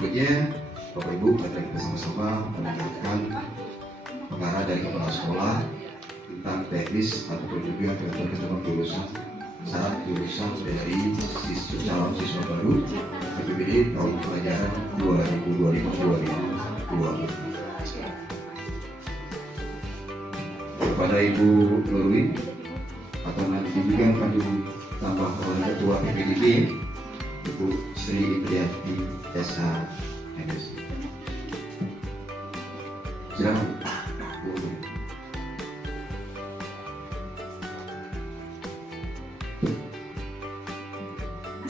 Berikutnya, Bapak Ibu, mari kita sama-sama mendengarkan pengarah dari kepala sekolah tentang teknis ataupun juga ketentuan jurusan syarat jurusan dari calon siswa baru PPBD tahun pelajaran 2020-2022. Kepada Ibu Nurwin atau nanti juga akan ditambah oleh Ketua PPDB Ibu Sri Indriati SHMS. Silakan Bu.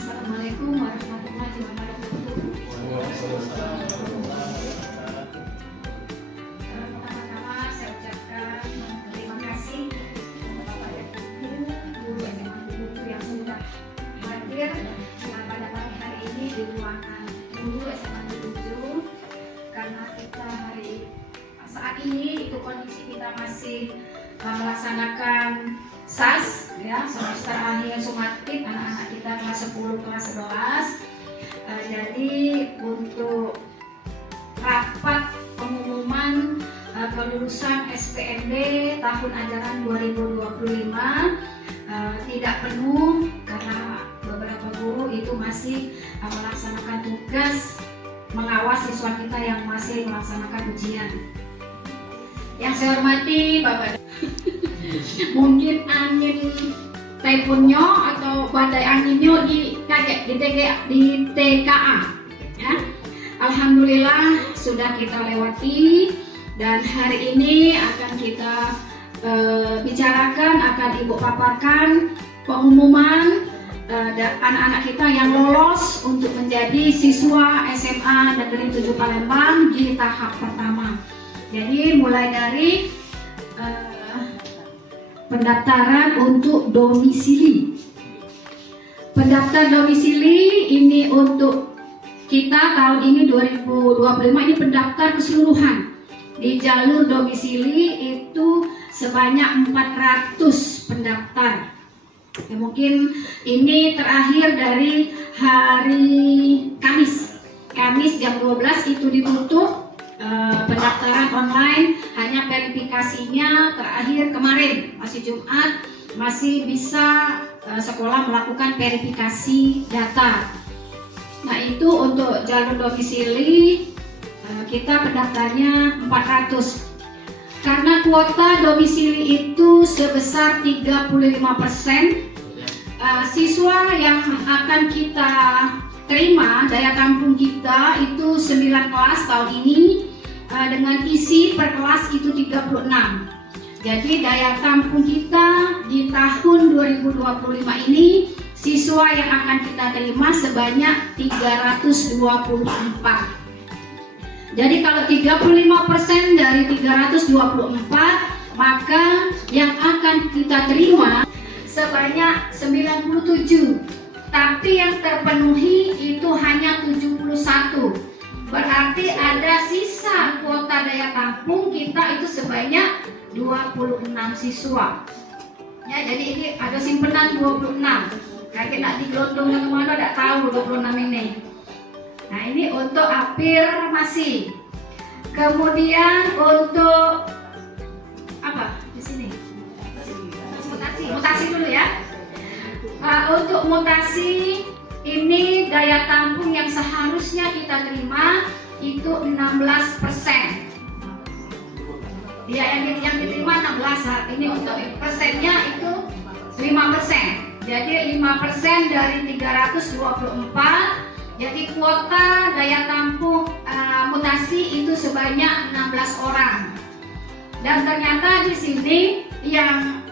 Assalamualaikum warahmatullahi wabarakatuh. Pertama-tama saya ucapkan terima kasih untuk Bapak dan Ibu guru SMA Guru yang sudah hadir pada pagi hari ini di ruangan guru SMA Guru, karena kita saat ini itu kondisi kita masih melaksanakan SAS ya, semester akhir sumatif, anak-anak kita kelas 10 kelas 11. Jadi untuk rapat pengumuman kelulusan SPNB tahun ajaran 2025 tidak penuh karena beberapa guru itu masih melaksanakan tugas mengawas siswa kita yang masih melaksanakan ujian. Yang saya hormati Bapak, mungkin angin taipunnya atau badai anginnya di TKA ya. Alhamdulillah sudah kita lewati, dan hari ini akan kita bicarakan, akan Ibu paparkan pengumuman anak-anak kita yang lolos untuk menjadi siswa SMA Negeri 7 Palembang di tahap pertama. Jadi mulai dari pendaftaran untuk domisili. Pendaftar domisili ini untuk kita tahun ini 2025 ini pendaftar keseluruhan. Di jalur domisili itu sebanyak 400 pendaftar. Ya, mungkin ini terakhir dari hari Kamis jam 12 itu ditutup. Pendaftaran online, hanya verifikasinya terakhir kemarin, masih Jumat, masih bisa sekolah melakukan verifikasi data. Nah itu untuk jalur domisili kita pendaftarnya 400. Karena kuota domisili itu sebesar 35%, siswa yang akan kita terima, daya tampung kita itu 9 kelas tahun ini, dengan isi per kelas itu 36. Jadi daya tampung kita di tahun 2025 ini siswa yang akan kita terima sebanyak 324. Jadi kalau 35% dari 324, maka yang akan kita terima sebanyak 97. Tapi yang terpenuhi itu hanya 71. Berarti ada sisa kuota daya tampung kita itu sebanyak 26 siswa. Ya, jadi ini ada simpenan 26. Kayak nak digelondong ke mana tidak tahu 26 ini. Nah, ini untuk afirmasi. Kemudian untuk apa? Di sini. Mutasi dulu ya. Untuk mutasi ini daya tampung yang seharusnya kita terima itu 16%. Ya, yang diterima 16. Ini untuk persennya itu 5%. Jadi 5% dari 324. Jadi kuota daya tampung mutasi itu sebanyak 16 orang. Dan ternyata di sini yang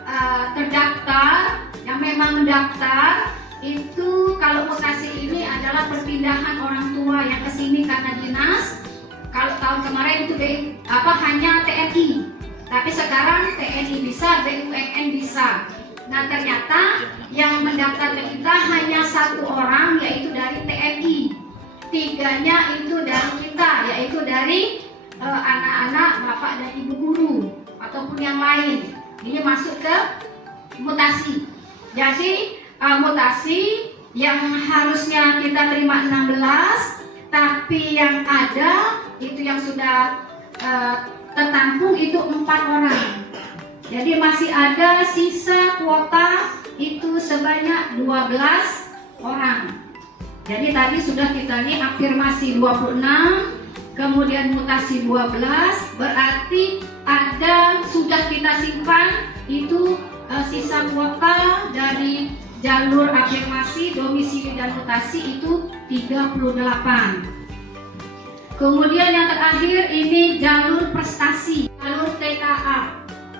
terdaftar, yang memang mendaftar itu kalau mutasi ini adalah perpindahan orang tua yang ke sini karena dinas. Kalau tahun kemarin itu hanya TNI, tapi sekarang TNI bisa, BUMN bisa. Nah ternyata yang mendaftar ke kita hanya 1 orang, yaitu dari TNI. 3-nya itu dari kita, yaitu dari anak-anak bapak dan ibu guru ataupun yang lain. Ini masuk ke mutasi. Jadi mutasi yang harusnya kita terima 16, tapi yang ada itu yang sudah tertampung itu 4 orang. Jadi masih ada sisa kuota itu sebanyak 12 orang. Jadi tadi sudah kita lihat afirmasi 26, kemudian mutasi 12, berarti ada sudah kita simpan itu sisa kuota dari jalur afirmasi, domisili dan mutasi itu 38. Kemudian yang terakhir ini jalur prestasi, jalur TKA.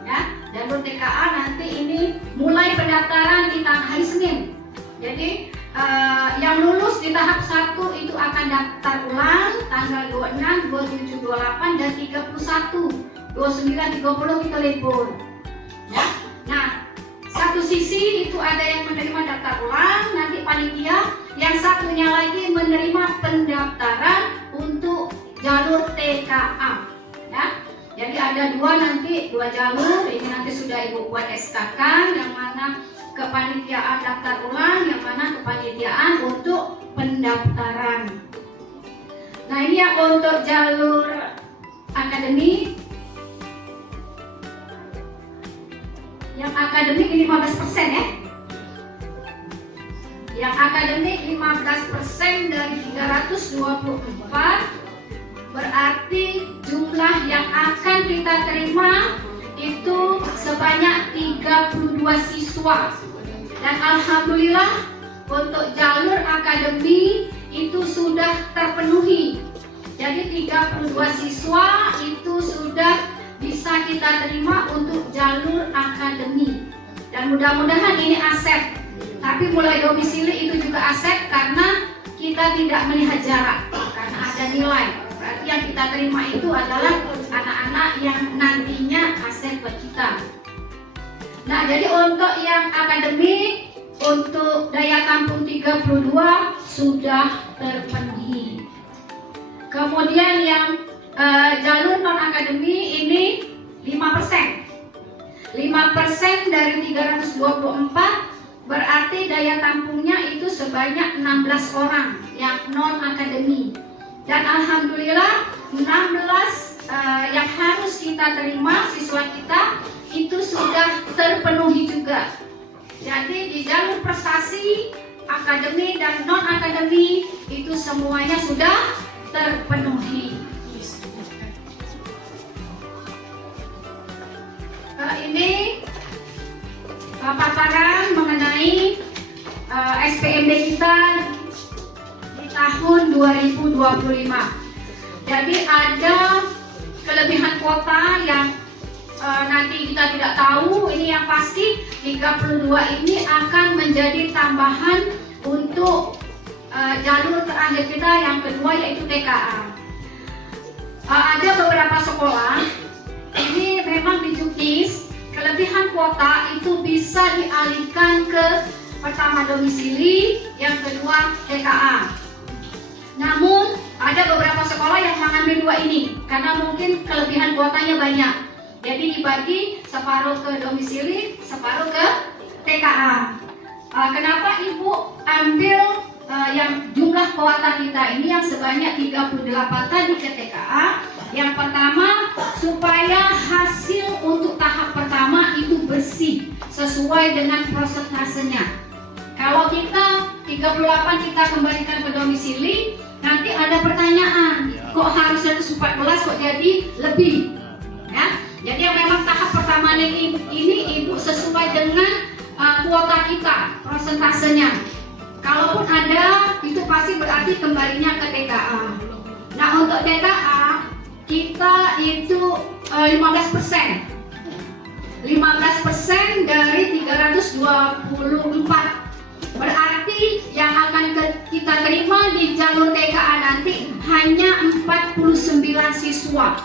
Ya, jalur TKA nanti ini mulai pendaftaran di hari Senin. Jadi yang lulus di tahap 1 itu akan daftar ulang tanggal 26, 27, 28 dan 31, 29, 30 kita libur. Ya. Nah, satu sisi itu ada yang menerima daftar ulang, nanti panitia, yang satunya lagi menerima pendaftaran untuk jalur TKA. Ya. Jadi ada nanti dua jalur, ini nanti sudah Ibu buat SKK, yang mana kepanitiaan daftar ulang, yang mana kepanitiaan untuk pendaftaran. Nah, ini yang untuk jalur akademik. Yang akademik 15% ya. Yang akademik 15% dari 324, berarti jumlah yang akan kita terima itu sebanyak 32 siswa. Dan alhamdulillah untuk jalur akademik itu sudah terpenuhi. Jadi 32 siswa itu sudah bisa kita terima untuk jalur akademik. Dan mudah-mudahan ini aset. Tapi mulai domisili itu juga aset karena kita tidak melihat jarak, karena ada nilai. Berarti yang kita terima itu adalah anak-anak yang nantinya aset buat kita. Nah, jadi untuk yang akademik, untuk daya tampung 32 sudah terpenuhi. Kemudian yang jalur non-akademik ini 5%. 5% dari 324, berarti daya tampungnya itu sebanyak 16 orang yang non-akademik. Dan alhamdulillah 16 yang harus kita terima siswa kita itu sudah terpenuhi juga. Jadi di jalur prestasi, akademik dan non-akademik itu semuanya sudah terpenuhi. Ini paparan mengenai SPMB kita di tahun 2025. Jadi ada kelebihan kuota yang nanti kita tidak tahu. Ini yang pasti 32 ini akan menjadi tambahan untuk jalur terakhir kita yang kedua, yaitu TKA. Ada beberapa sekolah ini memang di Jukis kelebihan kuota itu bisa dialihkan ke pertama domisili, yang kedua TKA. Namun ada beberapa sekolah yang mengambil dua ini karena mungkin kelebihan kuotanya banyak. Jadi dibagi separuh ke domisili, separuh ke TKA. Kenapa Ibu ambil yang jumlah kuota kita ini yang sebanyak 38 tadi ke TKA? Yang pertama, supaya hasil untuk tahap pertama itu bersih sesuai dengan prosentasenya. Kalau kita 38 kita kembalikan ke domisili, nanti ada pertanyaan, kok harus 114 kok jadi lebih? Ya, jadi yang memang tahap pertama ini Ibu sesuai dengan kuota kita, prosentasenya. Kalaupun ada, itu pasti berarti kembalinya ke TKA. Nah, untuk TKA kita itu 15%. 15% dari 324. Berarti yang akan kita terima di jalur TKA nanti hanya 49 siswa.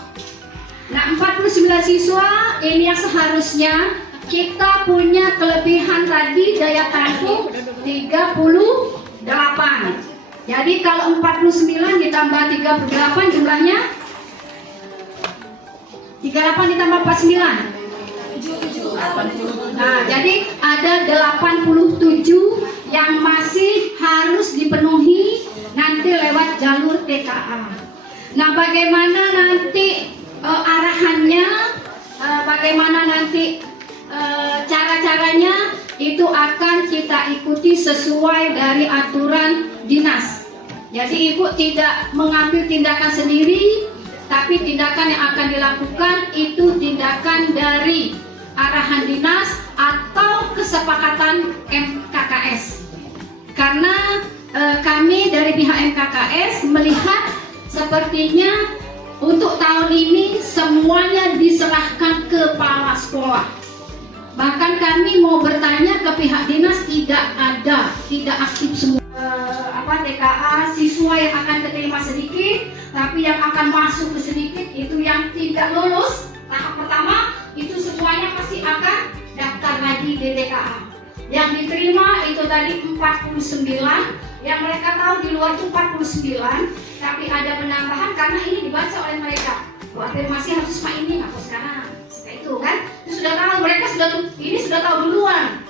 Nah, 49 siswa ini yang seharusnya kita punya kelebihan tadi daya tampung 38. Jadi kalau 49 ditambah 38 jumlahnya 38 ditambah 49. Nah, jadi ada 87 yang masih harus dipenuhi. Nanti nanti lewat jalur TKA. Nah, bagaimana nanti arahannya, bagaimana nanti cara-caranya itu akan kita ikuti sesuai dari aturan dinas. Jadi ibu tidak mengambil tindakan sendiri, tapi tindakan yang akan dilakukan itu tindakan dari arahan dinas atau kesepakatan MKKS. Karena kami dari pihak MKKS melihat sepertinya untuk tahun ini semuanya diserahkan ke kepala sekolah. Bahkan kami mau bertanya ke pihak dinas, tidak ada, tidak aktif semua. TKA siswa yang akan diterima sedikit, tapi yang akan masuk ke sedikit itu yang tidak lulus tahap pertama itu semuanya pasti akan daftar lagi di TKA. Yang diterima itu tadi 49, yang mereka tahu di luar itu 49, tapi ada penambahan karena ini dibaca oleh mereka. Afirmasi harus ini hapus kanan, itu kan? Itu sudah tahu, mereka ini sudah tahu duluan,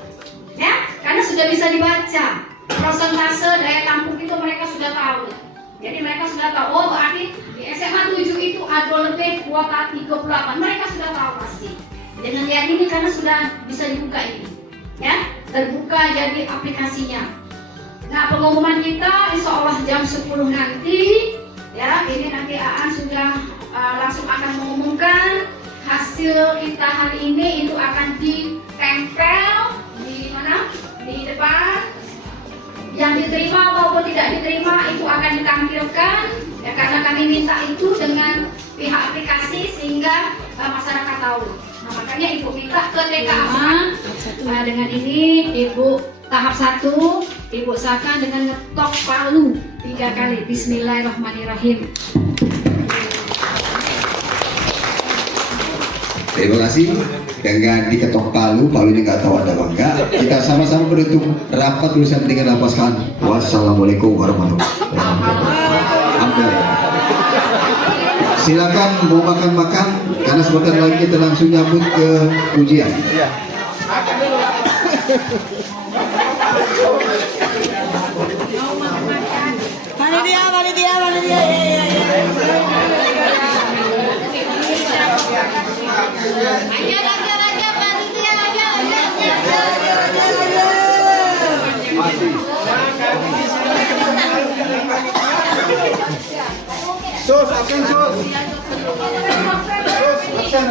ya? Karena sudah bisa dibaca. Prosentase daya tampung itu mereka sudah tahu. Jadi mereka sudah tahu, oh berarti di SMA 7 itu ada lebih kuota 38. Mereka sudah tahu pasti. Dengan lihat ini karena sudah bisa dibuka ini, ya, terbuka jadi aplikasinya. Nah, pengumuman kita insya Allah jam 10 nanti, ya, ini nanti Aan sudah langsung akan mengumumkan hasil kita hari ini itu akan ditempel di mana? Di depan. Yang diterima maupun tidak diterima itu akan ditampilkan, ya, karena kami minta itu dengan pihak aplikasi sehingga masyarakat tahu. Nah, makanya ibu minta ke TKA dengan ini ibu tahap 1 ibu usahakan dengan ngetok palu 3 kali. Bismillahirrahmanirrahim. Terima kasih. Dengan diketok palu ini nggak tahu ada apa enggak. Kita sama-sama menutup rapat tulisan dengan lapaskan. Wassalamualaikum warahmatullahi wabarakatuh. Silakan mau makan-makan karena sebentar lagi kita langsung nyambut ke ujian. Panitia. Aja panitia aja. Sus, absen sus. Sus, absen.